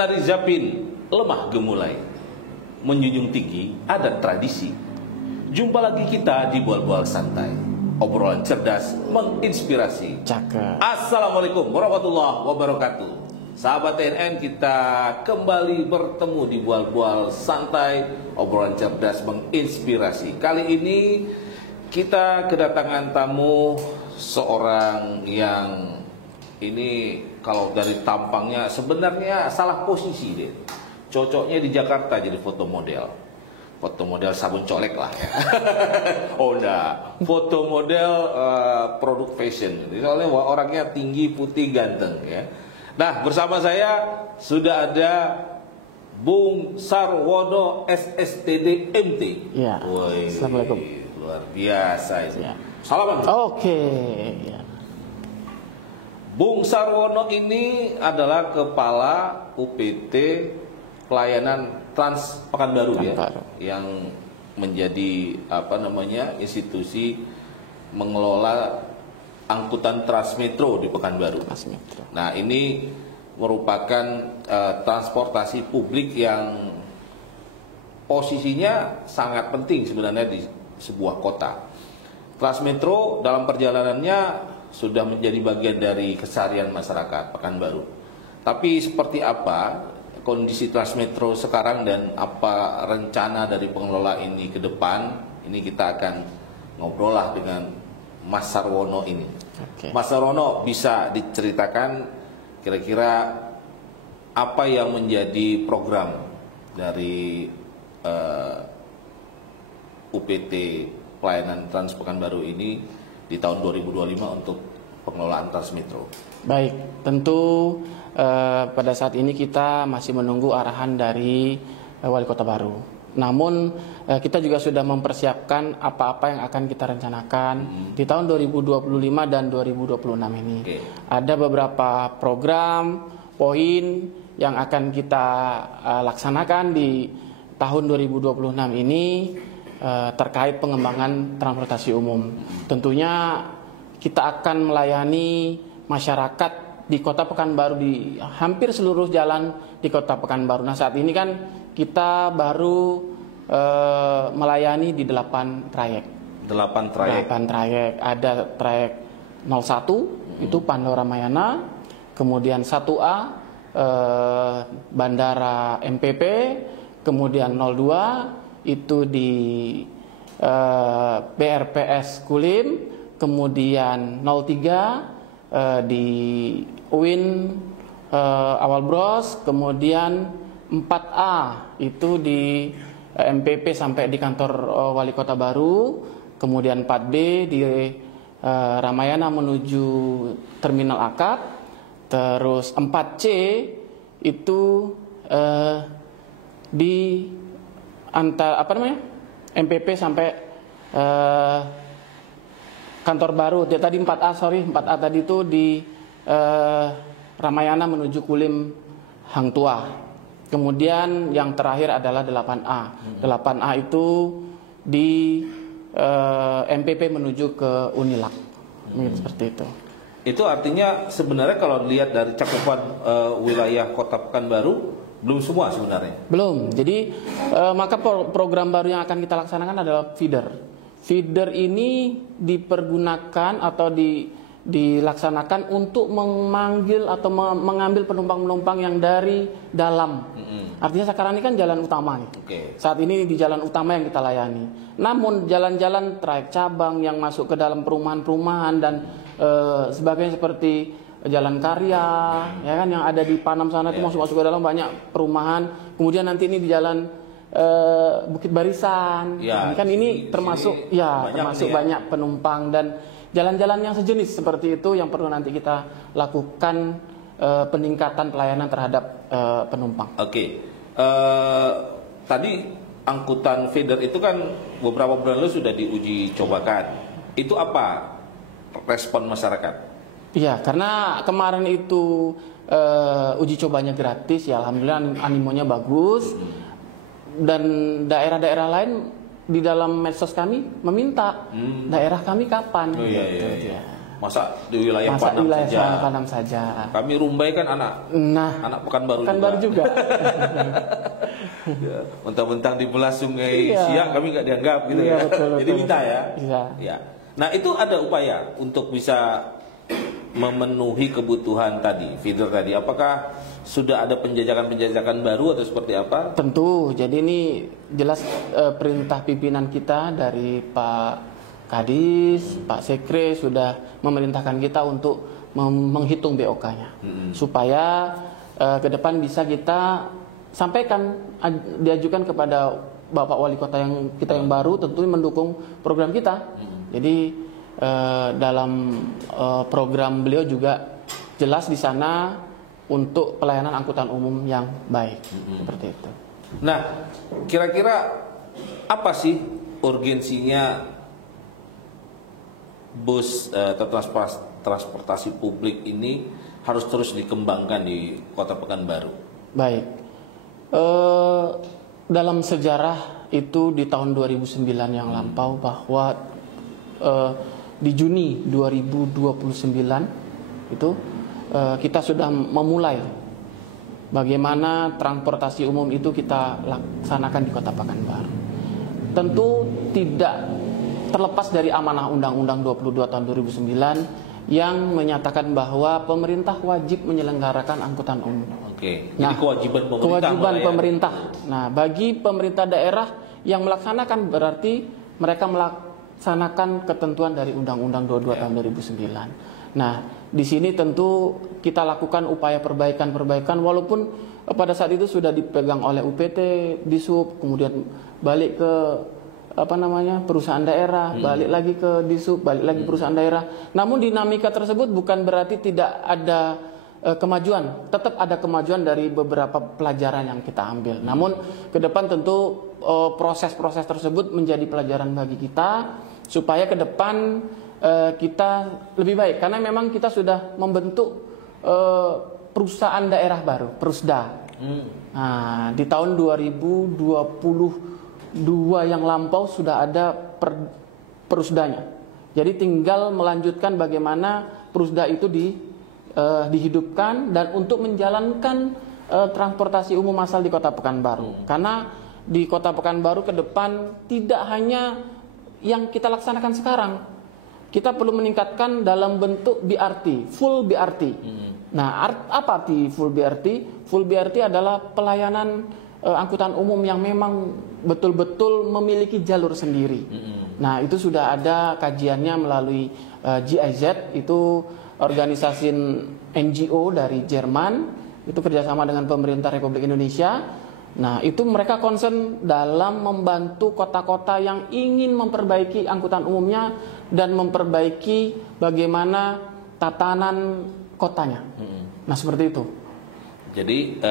Penari Zapin lemah gemulai, menjunjung tinggi adat tradisi. Jumpa lagi kita di Bual-Bual Santai, obrolan cerdas menginspirasi. Cakep. Assalamualaikum warahmatullahi wabarakatuh. Sahabat TNN, kita kembali bertemu di Bual-Bual Santai, obrolan cerdas menginspirasi. Kali ini kita kedatangan tamu seorang yang ini kalau dari tampangnya sebenarnya salah posisi deh. Cocoknya di Jakarta jadi foto model. Foto model sabun colek lah ya. Oh enggak, foto model produk fashion. Soalnya orangnya tinggi, putih, ganteng ya. Nah, bersama saya sudah ada Bung Sarwono SSTD MT. Ya. Woy, Assalamualaikum. luar biasa itu. Ya. Salaman. Oke. Ya. Bung Sarwono ini adalah Kepala UPT Pelayanan Trans Pekanbaru ya, yang menjadi institusi mengelola angkutan Transmetro di Pekanbaru. Transmetro. Nah, ini merupakan transportasi publik yang posisinya sangat penting sebenarnya di sebuah kota. Transmetro dalam perjalanannya sudah menjadi bagian dari keseharian masyarakat Pekanbaru. Tapi seperti apa kondisi Transmetro sekarang dan apa rencana dari pengelola ini ke depan, ini kita akan ngobrol lah dengan Mas Sarwono ini. Oke. Mas Sarwono, bisa diceritakan kira-kira apa yang menjadi program dari UPT Pelayanan Trans Pekanbaru ini di tahun 2025 untuk pengelolaan Transmetro? Baik, tentu pada saat ini kita masih menunggu arahan dari Wali Kota Baru. Namun kita juga sudah mempersiapkan apa-apa yang akan kita rencanakan di tahun 2025 dan 2026 ini. Okay. Ada beberapa program, poin yang akan kita laksanakan di tahun 2026 ini terkait pengembangan transportasi umum. Tentunya kita akan melayani masyarakat di Kota Pekanbaru di hampir seluruh jalan di Kota Pekanbaru. Nah, saat ini kan kita baru melayani di 8 trayek. 8 trayek. 8 trayek. Ada trayek 01 itu Pandora Mayana, kemudian 1A Bandara MPP, kemudian 02 itu di BRPS Kulim, kemudian 03 di UIN Awal Bros, kemudian 4A itu di MPP sampai di kantor Wali Kota Baru, kemudian 4B di Ramayana menuju Terminal Akap, terus 4C itu di MPP sampai kantor baru. Tadi 4A tadi itu di Ramayana menuju Kulim Hang Tuah. Kemudian yang terakhir adalah 8A. 8A itu di MPP menuju ke Unilak. Seperti itu. Itu artinya sebenarnya kalau dilihat dari cakupan wilayah Kota Pekanbaru belum semua sebenarnya. Belum. Jadi maka program baru yang akan kita laksanakan adalah feeder. Feeder ini dipergunakan atau dilaksanakan untuk memanggil atau mengambil penumpang-penumpang yang dari dalam. Artinya sekarang ini kan jalan utama nih. Okay. Saat ini di jalan utama yang kita layani. Namun jalan-jalan trayek cabang yang masuk ke dalam perumahan-perumahan dan sebagainya seperti Jalan Karya, ya kan, yang ada di Panam sana itu masuk ke dalam banyak perumahan. Kemudian nanti ini di jalan Bukit Barisan, kan ini termasuk banyak penumpang dan jalan-jalan yang sejenis seperti itu yang perlu nanti kita lakukan peningkatan pelayanan terhadap penumpang. Oke. Tadi angkutan feeder itu kan beberapa bulan lalu sudah diuji cobakan. Itu apa respon masyarakat? Iya, karena kemarin itu uji cobanya gratis ya, alhamdulillah animonya bagus. Dan daerah-daerah lain di dalam medsos kami meminta daerah kami kapan. Oh, iya. Masa di wilayah Padang saja. Padang saja. Kami Rumbai kan anak Pekanbaru juga. Ya, mentang-mentang di belah Sungai Iya. Siak kami nggak dianggap gitu Iya, ya. betul, Jadi betul. minta ya. Iya. Ya. Nah itu ada upaya untuk bisa memenuhi kebutuhan tadi, feeder tadi. Apakah sudah ada penjajakan baru atau seperti apa? Tentu. Jadi ini jelas perintah pimpinan kita dari Pak Kadis, Pak Sekre sudah memerintahkan kita untuk menghitung BOK-nya supaya ke depan bisa kita sampaikan, diajukan kepada Bapak Wali Kota yang baru, tentu mendukung program kita. Jadi dalam program beliau juga jelas di sana untuk pelayanan angkutan umum yang baik, seperti itu. Nah, kira-kira apa sih urgensinya bus atau transportasi publik ini harus terus dikembangkan di Kota Pekanbaru? Baik, dalam sejarah itu di tahun 2009 yang lampau bahwa di Juni 2029 itu kita sudah memulai bagaimana transportasi umum itu kita laksanakan di Kota Pekanbaru. Tentu tidak terlepas dari amanah Undang-Undang 22 tahun 2009 yang menyatakan bahwa pemerintah wajib menyelenggarakan angkutan umum. Oke. Nah, jadi kewajiban pemerintah. Nah, bagi pemerintah daerah yang melaksanakan berarti mereka melaksanakan ketentuan dari Undang-Undang 22 tahun 2009. Nah, di sini tentu kita lakukan upaya perbaikan walaupun pada saat itu sudah dipegang oleh UPT, Disub, kemudian balik ke perusahaan daerah, balik lagi ke Disub, balik lagi perusahaan daerah. Namun dinamika tersebut bukan berarti tidak ada kemajuan. Tetap ada kemajuan dari beberapa pelajaran yang kita ambil. Namun ke depan tentu proses-proses tersebut menjadi pelajaran bagi kita supaya ke depan kita lebih baik. Karena memang kita sudah membentuk perusahaan daerah baru, Perusda. Nah, di tahun 2022 yang lampau sudah ada Perusdanya. Jadi tinggal melanjutkan bagaimana Perusda itu dihidupkan dan untuk menjalankan transportasi umum massal di Kota Pekanbaru. Karena di Kota Pekanbaru ke depan tidak hanya yang kita laksanakan sekarang. Kita perlu meningkatkan dalam bentuk BRT, full BRT. Nah, apa arti full BRT? Full BRT adalah pelayanan angkutan umum yang memang betul-betul memiliki jalur sendiri. Nah, itu sudah ada kajiannya melalui GIZ, itu organisasi NGO dari Jerman, itu kerjasama dengan pemerintah Republik Indonesia. Nah, itu mereka concern dalam membantu kota-kota yang ingin memperbaiki angkutan umumnya dan memperbaiki bagaimana tatanan kotanya. Nah, seperti itu. Jadi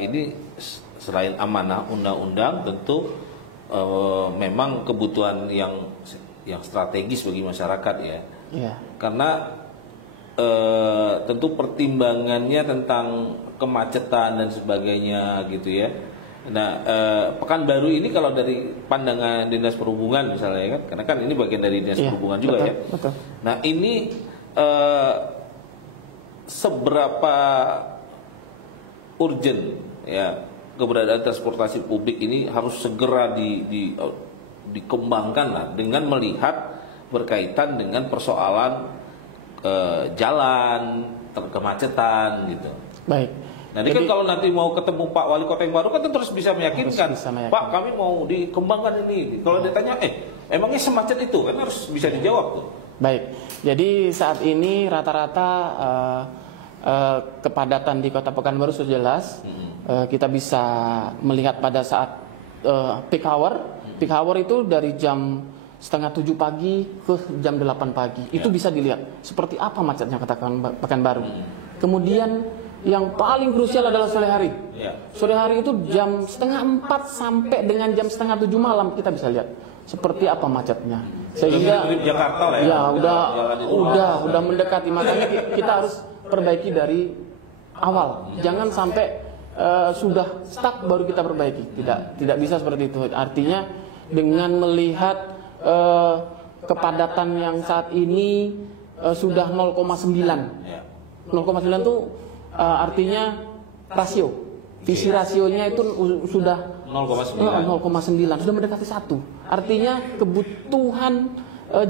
ini selain amanah undang-undang, tentu memang kebutuhan yang strategis bagi masyarakat ya. Yeah. Karena tentu pertimbangannya tentang kemacetan dan sebagainya gitu ya. Nah, Pekanbaru ini kalau dari pandangan Dinas Perhubungan misalnya ya kan, karena kan ini bagian dari Dinas Perhubungan juga betul, ya. Betul. Nah, ini seberapa urgent ya keberadaan transportasi publik ini harus segera dikembangkan lah, dengan melihat berkaitan dengan persoalan jalan, kemacetan gitu. Baik. Nah, ini kan kalau nanti mau ketemu Pak Wali Kota yang baru kan terus bisa meyakinkan, Pak kami mau dikembangkan ini. Kalau ditanya, emangnya semacet itu kan harus bisa dijawab tuh. Baik. Jadi saat ini rata-rata kepadatan di Kota Pekanbaru sudah jelas. Kita bisa melihat pada saat peak hour. Peak hour itu dari jam 6:30 pagi ke jam 8 pagi. Itu bisa dilihat seperti apa macetnya Kota Pekanbaru. Kemudian yang paling krusial adalah sore hari. Sore hari itu jam 3:30 sampai dengan jam 6:30 malam kita bisa lihat seperti apa macetnya. Sehingga Jakarta lah ya. Udah mendekati, makanya kita harus perbaiki dari awal. Jangan sampai sudah stuck baru kita perbaiki. Tidak bisa seperti itu. Artinya dengan melihat kepadatan yang saat ini sudah 0,9. Ya. 0,9 itu artinya rasio. Visi rasionya itu sudah 0,9, sudah mendekati 1. Artinya kebutuhan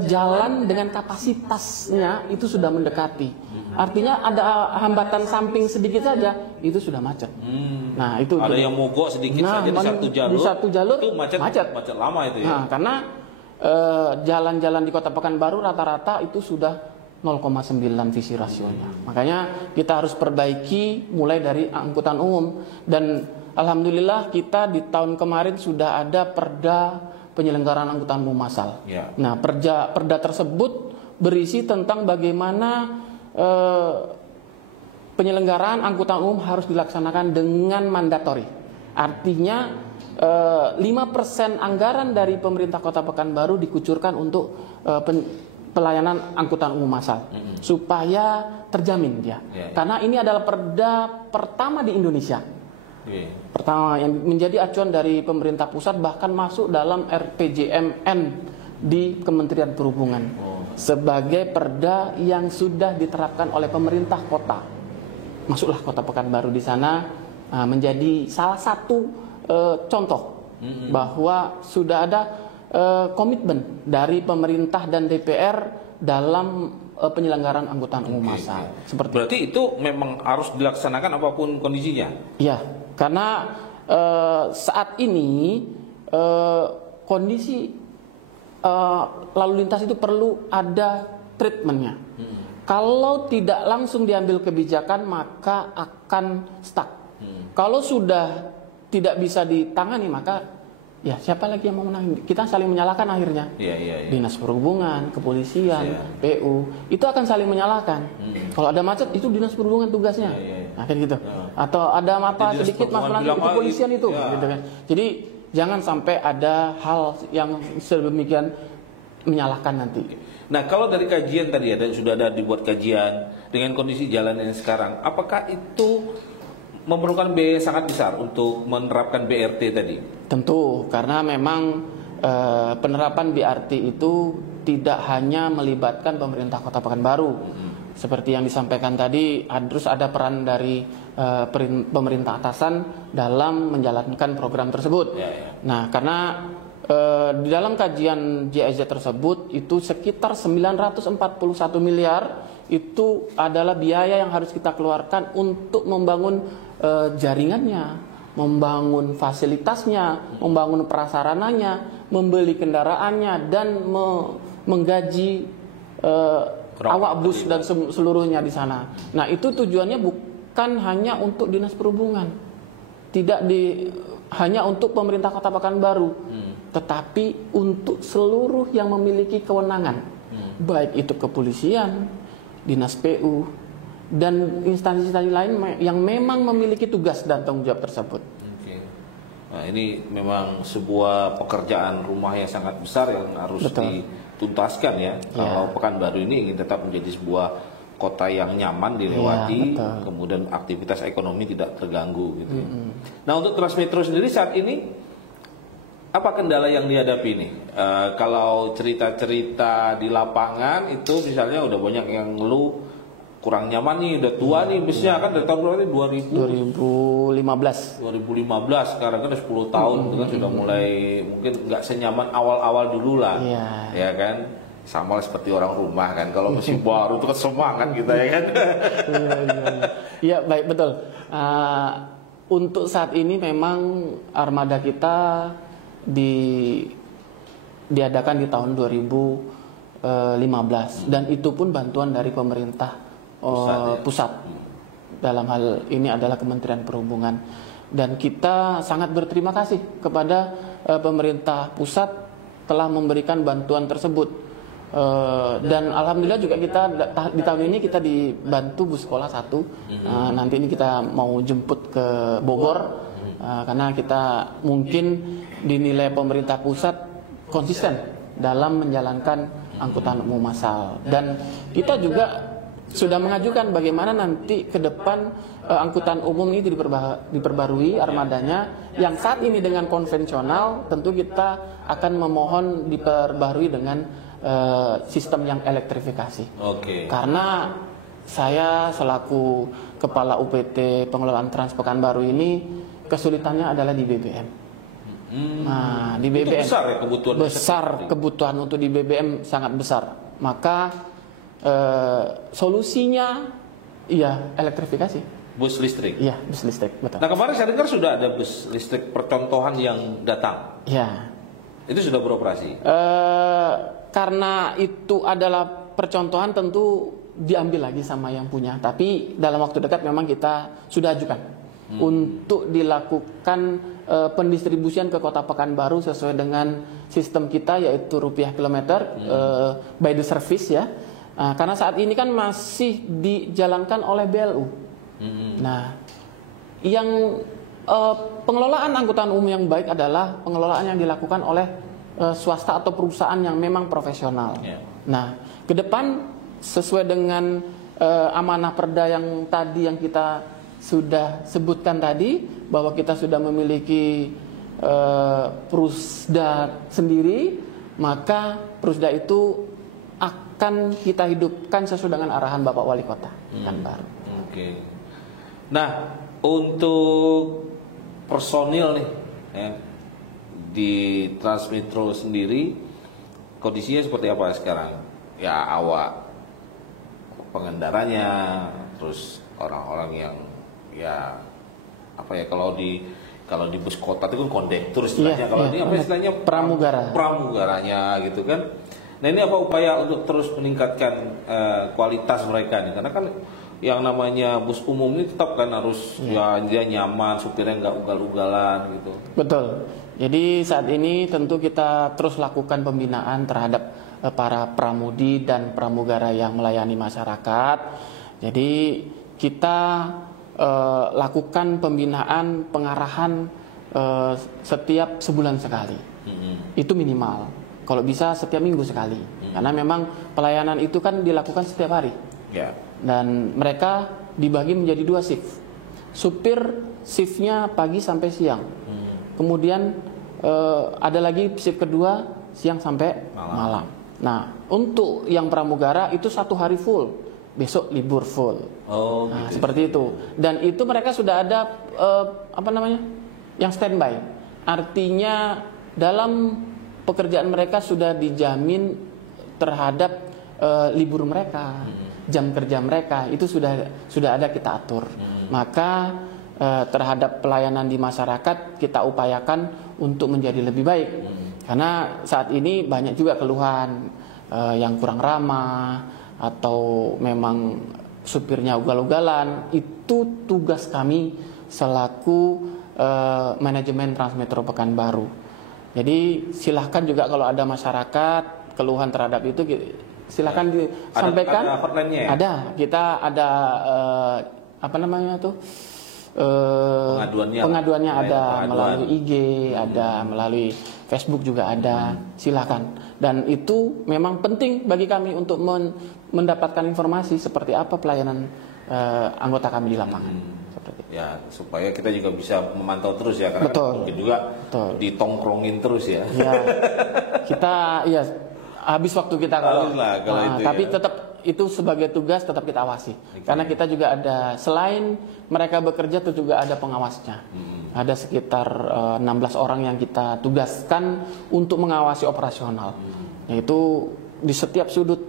jalan dengan kapasitasnya itu sudah mendekati. Artinya ada hambatan samping sedikit saja itu sudah macet. Nah, itu ada yang mogok sedikit saja di satu jalur itu macet lama itu ya. Nah, karena jalan-jalan di Kota Pekanbaru rata-rata itu sudah 0,9 visi rasionya. Makanya kita harus perbaiki mulai dari angkutan umum, dan alhamdulillah kita di tahun kemarin sudah ada perda penyelenggaraan angkutan umum massal. Ya. Nah, perda tersebut berisi tentang bagaimana penyelenggaraan angkutan umum harus dilaksanakan dengan mandatori. Artinya 5% anggaran dari pemerintah Kota Pekanbaru dikucurkan untuk pelayanan angkutan umum massal supaya terjamin dia. Karena ini adalah perda pertama di Indonesia. Pertama yang menjadi acuan dari pemerintah pusat, bahkan masuk dalam RPJMN di Kementerian Perhubungan sebagai perda yang sudah diterapkan oleh pemerintah kota. Masuklah Kota Pekanbaru di sana menjadi salah satu contoh bahwa sudah ada komitmen dari pemerintah dan DPR dalam penyelenggaraan angkutan umum massal. Berarti itu memang harus dilaksanakan apapun kondisinya. Iya, karena saat ini kondisi lalu lintas itu perlu ada treatmentnya. Kalau tidak langsung diambil kebijakan maka akan stuck. Kalau sudah tidak bisa ditangani maka ya siapa lagi yang mau menangani? Kita saling menyalahkan akhirnya. Dinas Perhubungan, kepolisian, PU itu akan saling menyalahkan. Kalau ada macet itu Dinas Perhubungan tugasnya. Nah, kayak gitu. Atau ada apa sedikit masalah di kepolisian itu, gitu kan. Jadi jangan sampai ada hal yang sedemikian menyalahkan nanti. Nah, kalau dari kajian tadi sudah ada dibuat kajian dengan kondisi jalan yang sekarang, apakah itu memerlukan biaya sangat besar untuk menerapkan BRT tadi? Tentu, karena memang penerapan BRT itu tidak hanya melibatkan pemerintah Kota Pekanbaru. Seperti yang disampaikan tadi, harus ada peran dari pemerintah atasan dalam menjalankan program tersebut. Nah, karena di dalam kajian GIZ tersebut itu sekitar 941 miliar itu adalah biaya yang harus kita keluarkan untuk membangun jaringannya, membangun fasilitasnya, membangun prasarananya, membeli kendaraannya, dan menggaji awak bus dan seluruhnya di sana. Nah, itu tujuannya bukan hanya untuk Dinas Perhubungan, tidak hanya untuk pemerintah Kota Pekanbaru, tetapi untuk seluruh yang memiliki kewenangan, baik itu kepolisian, Dinas PU, dan instansi-instansi lain yang memang memiliki tugas dan tanggung jawab tersebut. Nah, ini memang sebuah pekerjaan rumah yang sangat besar yang harus dituntaskan ya. Kalau Pekanbaru ini ingin tetap menjadi sebuah kota yang nyaman dilewati, kemudian aktivitas ekonomi tidak terganggu gitu. Nah, untuk Transmetro sendiri saat ini apa kendala yang dihadapi nih? Kalau cerita-cerita di lapangan itu misalnya udah banyak yang ngeluh kurang nyaman nih, udah tua nih busnya kan dari tahun berapa nih? 2015 sekarang kan udah 10 tahun itu kan sudah mulai mungkin nggak senyaman awal-awal dulu lah, ya kan? Sama seperti orang rumah kan, kalau masih baru itu kan semangat kita ya kan. Iya, baik, betul. Untuk saat ini memang armada kita diadakan di tahun 2015 dan itu pun bantuan dari pemerintah pusat. Dalam hal ini adalah Kementerian Perhubungan, dan kita sangat berterima kasih kepada pemerintah pusat telah memberikan bantuan tersebut. Dan alhamdulillah juga kita di tahun ini kita dibantu bus sekolah 1. Nanti ini kita mau jemput ke Bogor karena kita mungkin dinilai pemerintah pusat konsisten dalam menjalankan angkutan umum massal, dan kita juga sudah mengajukan bagaimana nanti ke depan angkutan umum ini diperbarui armadanya, yang saat ini dengan konvensional tentu kita akan memohon diperbarui dengan sistem yang elektrifikasi. Oke. Karena saya selaku Kepala UPT Pengelolaan Trans Pekanbaru ini kesulitannya adalah di BBM. Nah, di BBM itu besar ya kebutuhan. besar kebutuhan untuk di BBM sangat besar. Maka solusinya ya elektrifikasi. Bus listrik. Iya, bus listrik, betul. Nah kemarin saya dengar sudah ada bus listrik percontohan yang datang. Ya. Itu sudah beroperasi. Karena itu adalah percontohan, tentu diambil lagi sama yang punya. Tapi dalam waktu dekat memang kita sudah ajukan untuk dilakukan pendistribusian ke Kota Pekanbaru sesuai dengan sistem kita, yaitu rupiah kilometer by the service ya. Karena saat ini kan masih dijalankan oleh BLU. Nah, yang pengelolaan angkutan umum yang baik adalah pengelolaan yang dilakukan oleh swasta atau perusahaan yang memang profesional. Nah, ke depan sesuai dengan amanah perda yang tadi yang kita sudah sebutkan tadi, bahwa kita sudah memiliki Prusda sendiri, maka Prusda itu akan kita hidupkan sesuai dengan arahan Bapak Wali Kota Pekanbaru. Oke. Nah, untuk personil nih ya, di Transmetro sendiri kondisinya seperti apa sekarang? Ya, awak, pengendaranya, terus orang-orang yang ya apa ya, kalau di bus kota itu kan kondektur istilahnya, kalau ini apa istilahnya, pramugaranya gitu kan. Nah, ini apa upaya untuk terus meningkatkan kualitas mereka nih? Karena kan yang namanya bus umum ini tetap kan harus ya dia nyaman, supirnya nggak ugal-ugalan gitu. Betul. Jadi saat ini tentu kita terus lakukan pembinaan terhadap para pramudi dan pramugara yang melayani masyarakat. Jadi kita lakukan pembinaan, pengarahan setiap sebulan sekali. Itu minimal. Kalau bisa setiap minggu sekali. Karena memang pelayanan itu kan dilakukan setiap hari. Dan mereka dibagi menjadi 2 shift. Supir shiftnya pagi sampai siang. Kemudian ada lagi shift kedua siang sampai malam. Nah, untuk yang pramugara itu 1 hari full, besok libur full. Nah, gitu. Seperti itu. Dan itu mereka sudah ada yang standby. Artinya dalam pekerjaan mereka sudah dijamin terhadap libur mereka. Jam kerja mereka itu sudah ada kita atur. Maka terhadap pelayanan di masyarakat kita upayakan untuk menjadi lebih baik. Karena saat ini banyak juga keluhan yang kurang ramah atau memang supirnya ugal-ugalan. Itu tugas kami selaku manajemen Transmetro Pekanbaru. Jadi silahkan juga kalau ada masyarakat keluhan terhadap itu, silahkan disampaikan. Ada hotline-nya ya? Ada, kita ada pengaduannya ada melalui IG, ada melalui Facebook juga ada. Silahkan. Dan itu memang penting bagi kami untuk mendapatkan informasi seperti apa pelayanan anggota kami di lapangan. Ya, supaya kita juga bisa memantau terus ya, karena mungkin juga ditongkrongin terus ya. Kita habis waktu kita kalau itu tapi tetap itu sebagai tugas tetap kita awasi. Karena kita juga ada, selain mereka bekerja itu juga ada pengawasnya. Ada sekitar 16 orang yang kita tugaskan untuk mengawasi operasional. Yaitu di setiap sudut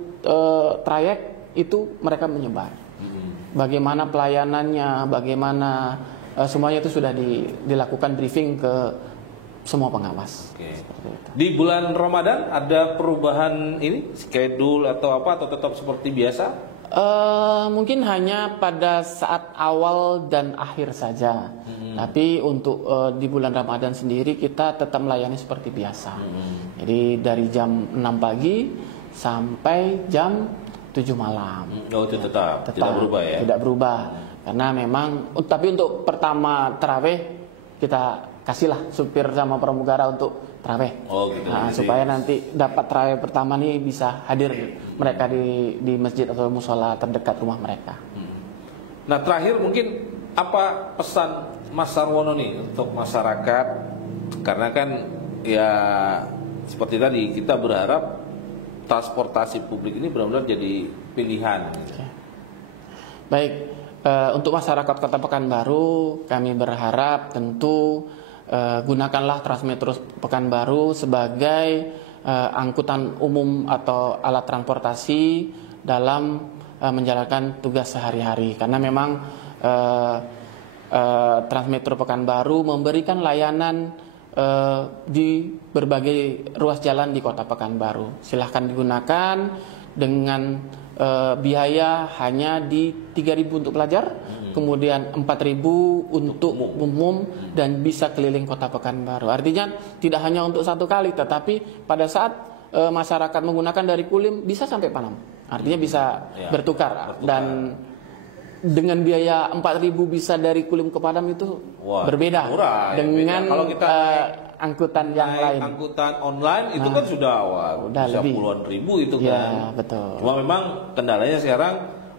trayek itu mereka menyebar. Bagaimana pelayanannya, bagaimana semuanya itu sudah dilakukan briefing ke semua pengawas. Di bulan Ramadan ada perubahan ini schedule atau apa, atau tetap seperti biasa? Mungkin hanya pada saat awal dan akhir saja. Tapi untuk di bulan Ramadan sendiri kita tetap melayani seperti biasa. Jadi dari jam 6 pagi sampai jam 7 malam. Itu tetap tidak berubah ya? Tidak berubah. Karena memang, tapi untuk pertama tarawih kita kasihlah supir sama pramugara untuk tarawih. Gitu. Supaya nanti dapat tarawih pertama nih bisa hadir mereka di masjid atau musola terdekat rumah mereka. Nah, terakhir mungkin apa pesan Mas Sarwono nih untuk masyarakat? Karena kan ya seperti tadi kita berharap transportasi publik ini benar-benar jadi pilihan. Baik, untuk masyarakat Kota Pekanbaru, kami berharap tentu gunakanlah Transmetro Pekanbaru sebagai angkutan umum atau alat transportasi dalam menjalankan tugas sehari-hari. Karena memang Transmetro Pekanbaru memberikan layanan di berbagai ruas jalan di Kota Pekanbaru. Silahkan digunakan dengan biaya hanya di 3.000 untuk pelajar, kemudian 4.000 untuk umum dan bisa keliling Kota Pekanbaru. Artinya tidak hanya untuk satu kali, tetapi pada saat masyarakat menggunakan dari Kulim bisa sampai Panam. Artinya bisa bertukar. Dan dengan biaya 4.000 bisa dari Kulim ke Padang itu berbeda dengan kalau kita angkutan yang lain. Angkutan online itu kan sudah bisa lebih. Puluhan ribu itu kan. Betul. Cuma memang kendalanya sekarang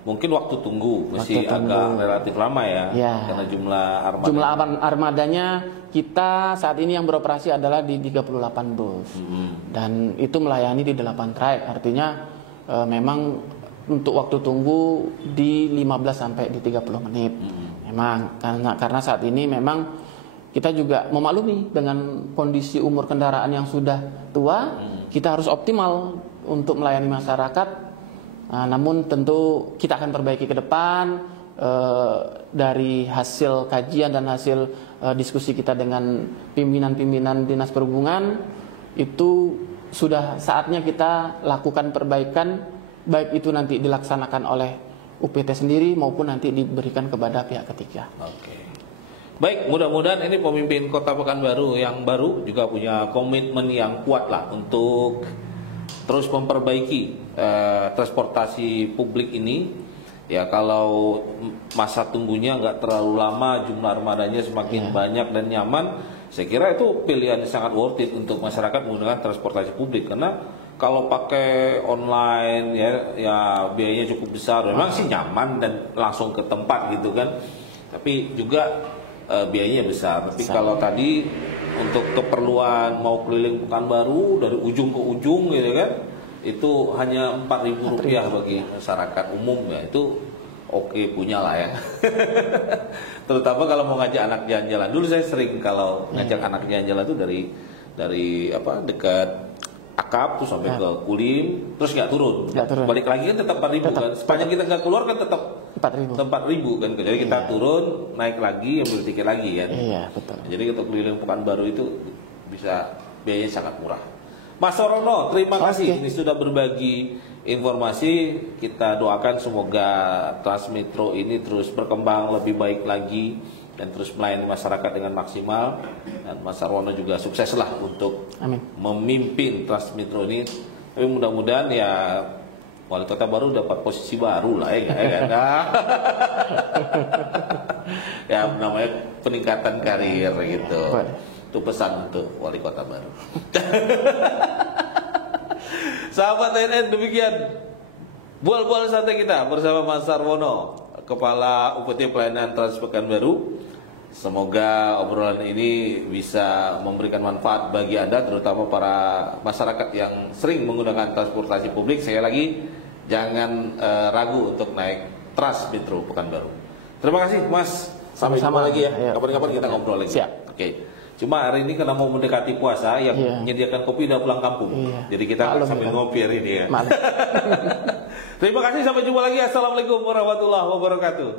mungkin waktu tunggu masih agak relatif lama ya. Karena jumlah armadanya kita saat ini yang beroperasi adalah di 38 bus. Dan itu melayani di 8 trayek. Artinya memang untuk waktu tunggu di 15 sampai di 30 menit. Memang karena saat ini memang kita juga memaklumi dengan kondisi umur kendaraan yang sudah tua, kita harus optimal untuk melayani masyarakat. Namun tentu kita akan perbaiki ke depan dari hasil kajian dan hasil diskusi kita dengan pimpinan-pimpinan Dinas Perhubungan, itu sudah saatnya kita lakukan perbaikan, baik itu nanti dilaksanakan oleh UPT sendiri maupun nanti diberikan kepada pihak ketiga. Baik, mudah-mudahan ini pemimpin Kota Pekanbaru yang baru juga punya komitmen yang kuat lah untuk terus memperbaiki transportasi publik ini. Ya, kalau masa tunggunya nggak terlalu lama, jumlah armadanya semakin banyak dan nyaman, saya kira itu pilihan yang sangat worth it untuk masyarakat menggunakan transportasi publik. Karena kalau pakai online ya biayanya cukup besar. Memang sih nyaman dan langsung ke tempat gitu kan. Tapi juga biayanya besar. Tapi kalau tadi untuk keperluan mau keliling Pekanbaru dari ujung ke ujung gitu kan, itu hanya Rp4.000 bagi masyarakat umum ya. Itu oke punya lah ya. Terutama kalau mau ngajak anak jalan-jalan. Dulu saya sering kalau ngajak anak jalan-jalan itu dari dekat Akap tuh sampai ke Kulim, terus nggak turun. Balik lagi kan tetap 4.000 kan. Sepanjang kita nggak keluar kan tetap 4.000 kan. Jadi kita turun, naik lagi, ambil tiket lagi kan. Betul. Jadi untuk keliling Pekanbaru itu bisa biayanya sangat murah. Mas Rono, terima kasih ini sudah berbagi informasi. Kita doakan semoga Transmetro ini terus berkembang lebih baik lagi dan terus melayani masyarakat dengan maksimal. Dan Mas Sarwono juga sukseslah untuk memimpin Transmetro ini. Tapi mudah-mudahan ya wali kota baru dapat posisi baru lah ya kan. Ya namanya peningkatan karir gitu. Itu pesan untuk wali kota baru. Sahabat TNN, demikian bual-bual santai kita bersama Mas Sarwono, Kepala UPT Pelayanan Trans Pekanbaru. Semoga obrolan ini bisa memberikan manfaat bagi Anda, terutama para masyarakat yang sering menggunakan transportasi publik. Sekali lagi, jangan ragu untuk naik Transmetro Pekanbaru. Terima kasih Mas. Sampai jumpa lagi ya. Kapan-kapan kita ngobrol lagi. Siap. Oke. Cuma hari ini karena mau mendekati puasa, yang menyediakan kopi udah pulang kampung. Jadi kita sambil ngopi hari ini ya. Terima kasih, sampai jumpa lagi. Assalamualaikum warahmatullahi wabarakatuh.